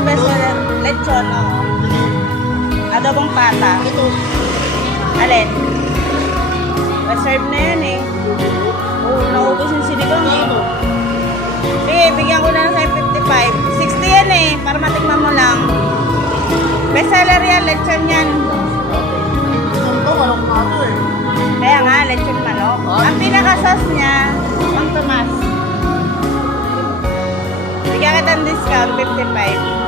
na bestseller. Lechon, oo. Adobong pata. Ito. Alin? Reserve na yan eh. Oo, naubos yung sinigang eh. Ito. Sige, bigyan ko na lang sa'yo 55. 60 yan eh, para matikman mo lang. Bestseller yan, lechon yan. Ito, walang pato eh. Kaya nga, lechon manok. Ang pinaka-sauce niya, Mang Tomas. Bigyan kita ng discount, 55.